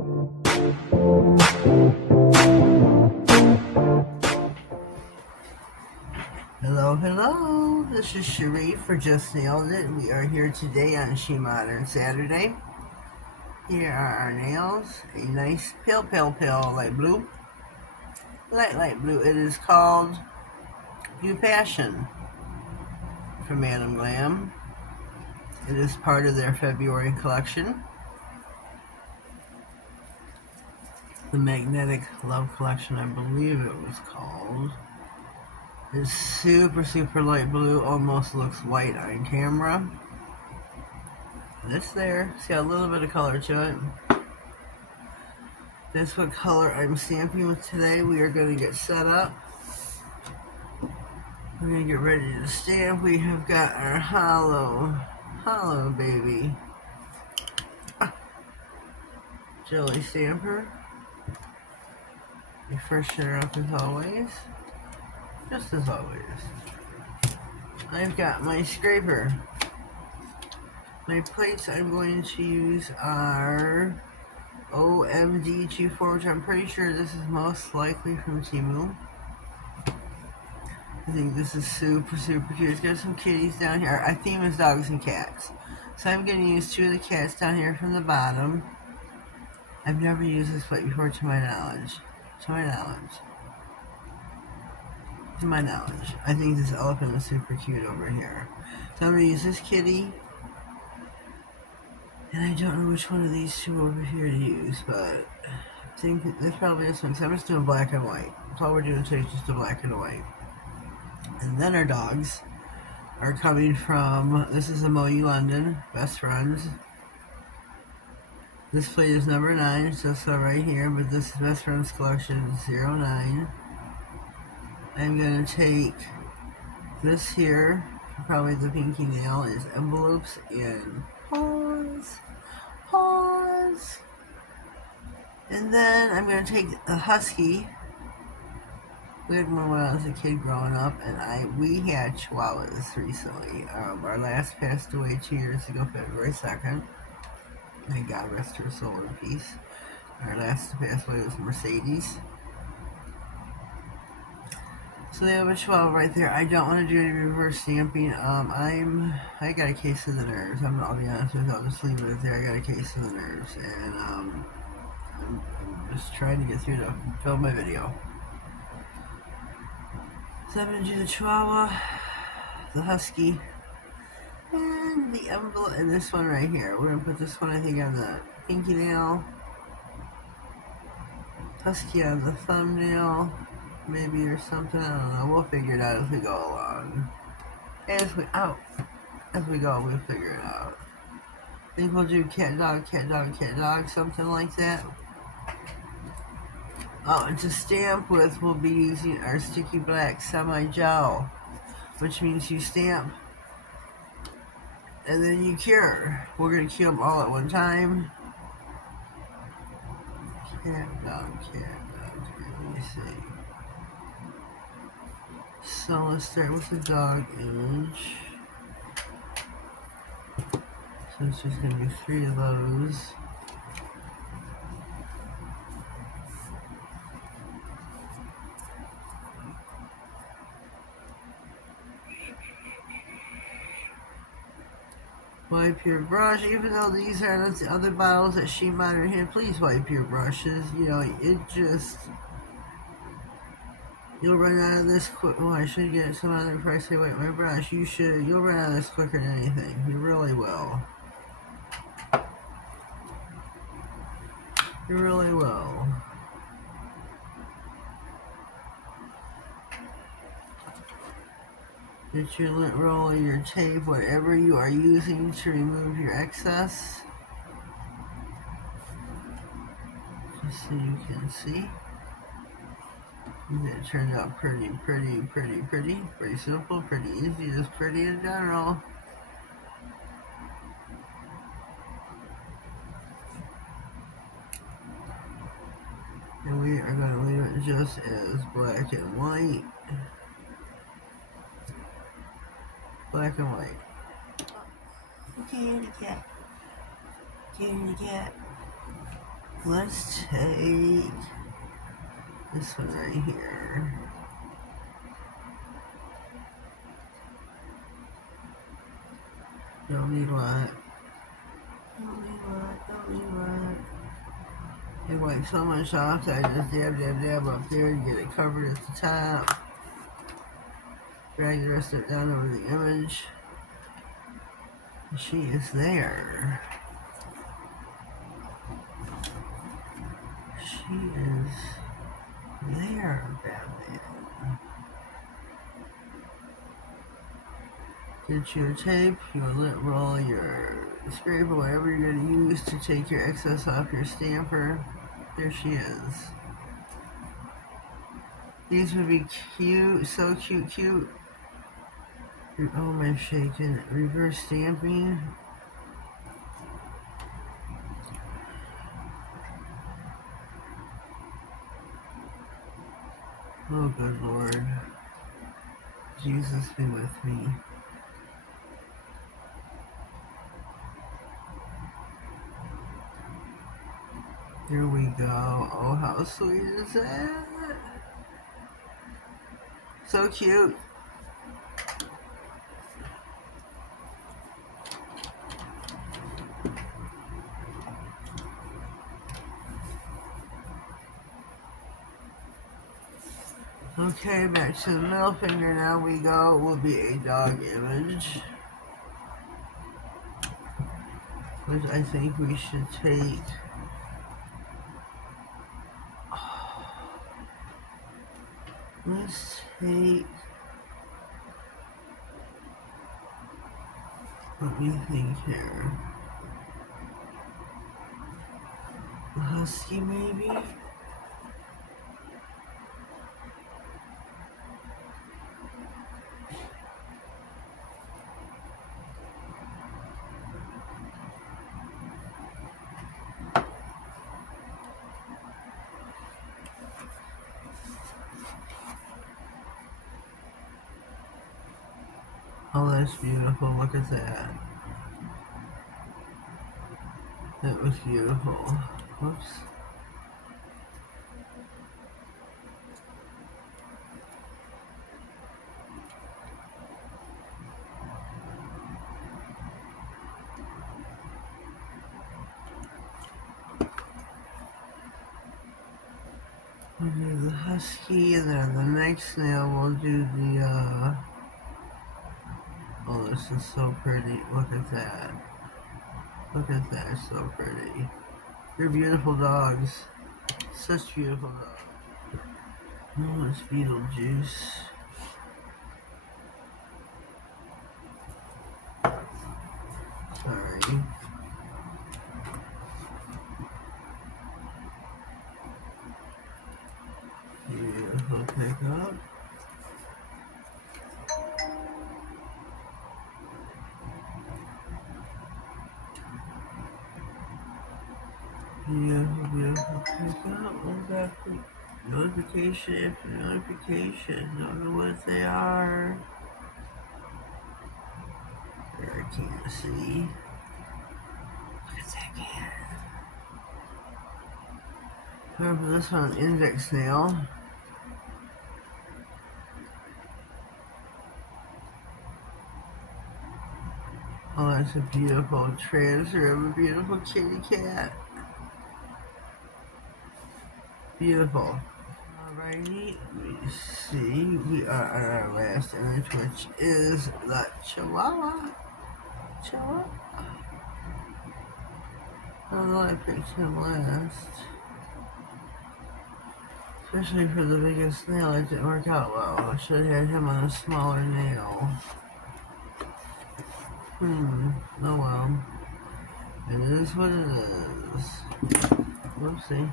Hello, hello. This is Cherie for Just Nailed It. We are here today on SheModern Saturday. Here are our nails. A nice pale light blue. Light blue. It is called Blue Passion from Glam. It is part of their February collection. The Magnetic Love Collection, I believe it was called. It's super light blue, almost looks white on camera. And it's there. It's got a little bit of color to it. That's what color I'm stamping with today. We are going to get set up. We're going to get ready to stamp. We have got our hollow baby jelly stamper. We freshen her up as always. Just as always. I've got my scraper. My plates I'm going to use are OMD 24, which I'm pretty sure this is most likely from Temu. I think this is super cute. It's got some kitties down here. Our theme is dogs and cats. So I'm going to use 2 of the cats down here from the bottom. I've never used this plate before to my knowledge. I think this elephant is super cute over here. So I'm going to use this kitty. And I don't know which one of these 2 over here to use, but I think it's probably this one. So I'm just doing black and white. That's all we're doing today is just a black and white. And then our dogs are coming from, this is a Moe London, Best Friends. This plate is number 9, so right here, but this is Best Friends Collection 09. I'm going to take this here, probably the pinky nail, is envelopes in paws. And then I'm going to take a husky. We had one when I was a kid growing up, and we had Chihuahuas recently. Our last passed away 2 years ago, February 2nd. May God rest her soul in peace. Our last to pass away was Mercedes. So they have a Chihuahua right there. I don't want to do any reverse stamping. I got a case of the nerves. I'll be honest with you. I'll just leave it there. I got a case of the nerves, and I'm just trying to get through to film my video. So I'm going to do the Chihuahua, the Husky, and the envelope, and this one right here. We're going to put this one, I think, on the pinky nail, Husky on the thumbnail, maybe, or something. I don't know. We'll figure it out as we go along. As we go, we'll figure it out. I think we'll do cat, dog, something like that. Oh, and to stamp with, we'll be using our sticky black semi-gel, which means you stamp and then you cure. We're going to cure them all at one time. Cat, dog, let me see. So let's start with the dog image. So it's just going to be 3 of those. Wipe your brush, even though these are the other bottles that SheModern had, please wipe your brushes. You know, it just, you'll run out of this quick. Oh, I should get some other price. I wipe my brush. You'll run out of this quicker than anything. You really will. You really will. Get your lint roller, your tape, whatever you are using to remove your excess. Just so you can see. That turned out pretty simple, pretty easy, just pretty in general. And we are going to leave it just as black and white. Black and white. Carry the cat. Let's take this one right here. Don't need a lot. Don't need a lot. Don't need a lot. They wipe so much off that I just dab, dab, dab up there to get it covered at the top. Drag the rest of it down over the image. She is there. She is there, Batman. Get your tape, your lint roll, your scraper, whatever you're going to use to take your excess off your stamper. There she is. These would be cute, so cute, cute. Oh, my shaking. Reverse stamping. Oh, good Lord. Jesus be with me. Here we go. Oh, how sweet is that? So cute. Okay, back to the middle finger now we go. Will be a dog image, which I think we should take. Let's take. Let me think here. A husky, maybe? Oh, that's beautiful. Look at that. That was beautiful. Whoops. We'll do the husky, and then the next nail we'll do the, oh, this is so pretty. Look at that. Look at that. It's so pretty. They're beautiful dogs. Such beautiful dogs. Oh, it's Beetlejuice. Sorry. Beautiful pickup. Beautiful pickup. Oh, that notification after notification. Don't know what they are. There, I can't see. Look at that cat. Remember this one, index nail. Oh, that's a beautiful transfer of a beautiful kitty cat. Beautiful. Alrighty, let me see. We are on our last image, which is the Chihuahua. Chihuahua. Although I picked him last. Especially for the biggest nail, it didn't work out well. I should have had him on a smaller nail. Oh well. It is what it is. Whoopsie.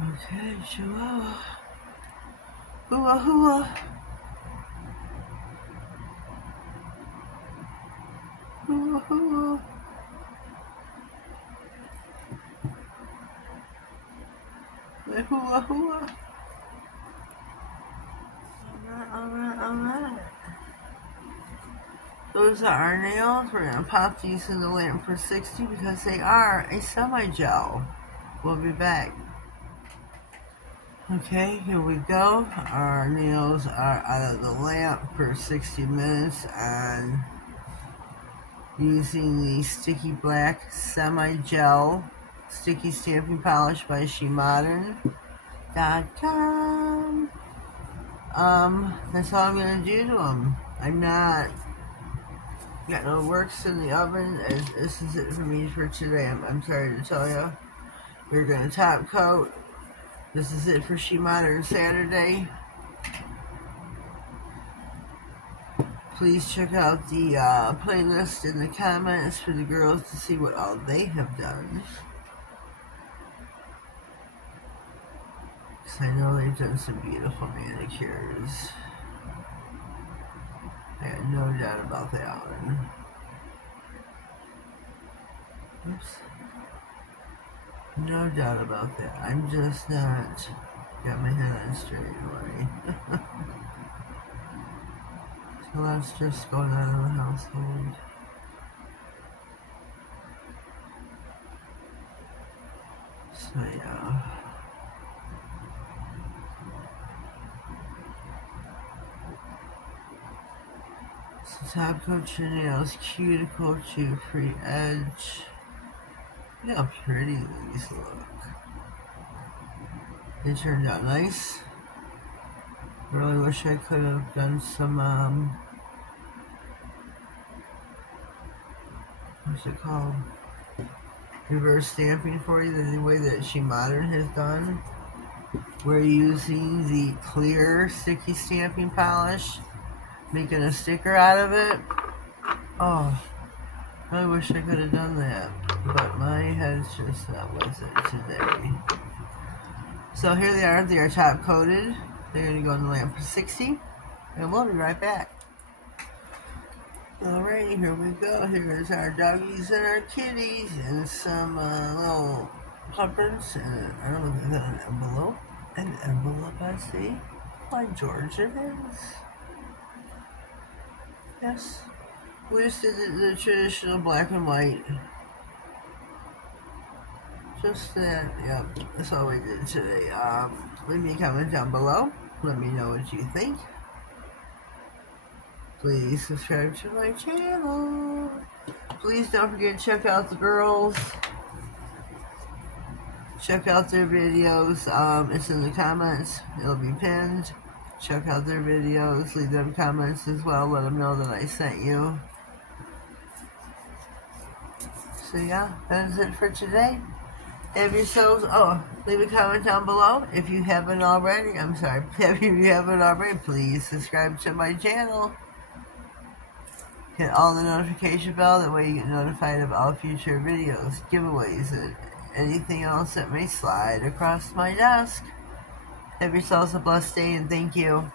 Okay, Chihuahua. Hooah, hooah. Hooah, hooah. my hula hula. Alright. Those are our nails. We're going to pop these in the lamp for 60 because they are a semi-gel. We'll be back. Okay, here we go. Our nails are out of the lamp for 60 minutes and using the Sticky Black Semi-Gel Sticky Stamping Polish by SheModern.com. That's all I'm going to do to them. I'm not got no works in the oven. This is it for me for today. I'm sorry to tell you. We're going to top coat. This is it for SheModern Saturday. Please check out the playlist in the comments for the girls to see what all they have done. Because I know they've done some beautiful manicures. I have no doubt about that one. Oops. No doubt about that. I'm just not got my head on straight away. So that's just going on in the household. So yeah. So top coat your nails, cuticle to free edge. Look how pretty these look. They turned out nice. Really wish I could have done some, what's it called? Reverse stamping for you, the way that SheModern has done. We're using the clear sticky stamping polish, making a sticker out of it. Oh, I wish I could have done that, but my head's just not with it today. So here they are top coated. They're going to go in the lamp for 60, and we'll be right back. Alrighty, here we go. Here's our doggies and our kitties, and some little puppers, and I don't know if that's an envelope. An envelope, I see. By George it is. Yes. We just did the traditional black and white. Just that, yep, that's all we did today. Leave me a comment down below. Let me know what you think. Please subscribe to my channel. Please don't forget to check out the girls. Check out their videos. It's in the comments. It'll be pinned. Check out their videos. Leave them comments as well. Let them know that I sent you. So yeah, that's it for today. Have yourselves, leave a comment down below if you haven't already. I'm sorry, if you haven't already, please subscribe to my channel. Hit all the notification bell, that way you get notified of all future videos, giveaways, and anything else that may slide across my desk. Have yourselves a blessed day, and thank you.